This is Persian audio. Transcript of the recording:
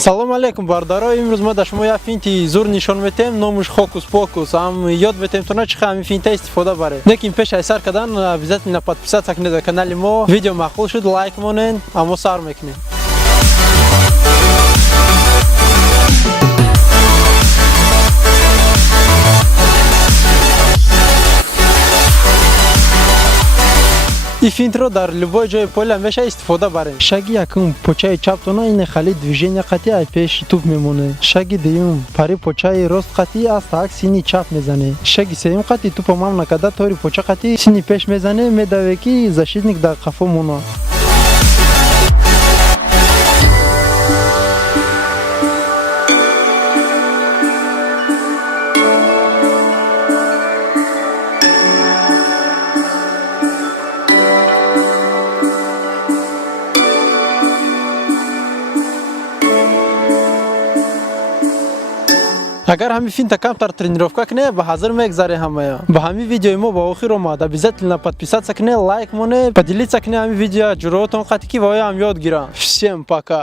салом алейкум бардаро, имрӯз мо дар шумо як финти зур нишон метем, номаш хокус покус. Ам ёд бетем то чӣ ҳамин финта истифода баред. Лекин пеш ай сар кардан обязательно подписаться кунед на канали мо. Видео маъқул шуд, лайк монен, а мо сар мекунем. این فینت رو در любой جای پول همیشه استفاده برین. شاگی یکم پوچه چپتونه این خالی движение قطعی از پیش توپ میمونه. شاگی دیوم پری پوچه راست قطعی از تاک سینی چپ میزنه. شاگی سوم قطعی توپ مام نکرده طوری پوچه قطعی سینی پیش میزنه میدوه کی защитник در قفا مونه. اگر همین فینت کمتر тренировка کنه به حاضر میگذاره همه. با همین ویدیو ما با آخر اومد. обязательно подписаться کنه، лайк مونه، поделиться کنه همین ویدیو جروتون قطعی که وای هم یاد گیرم. Всем пока.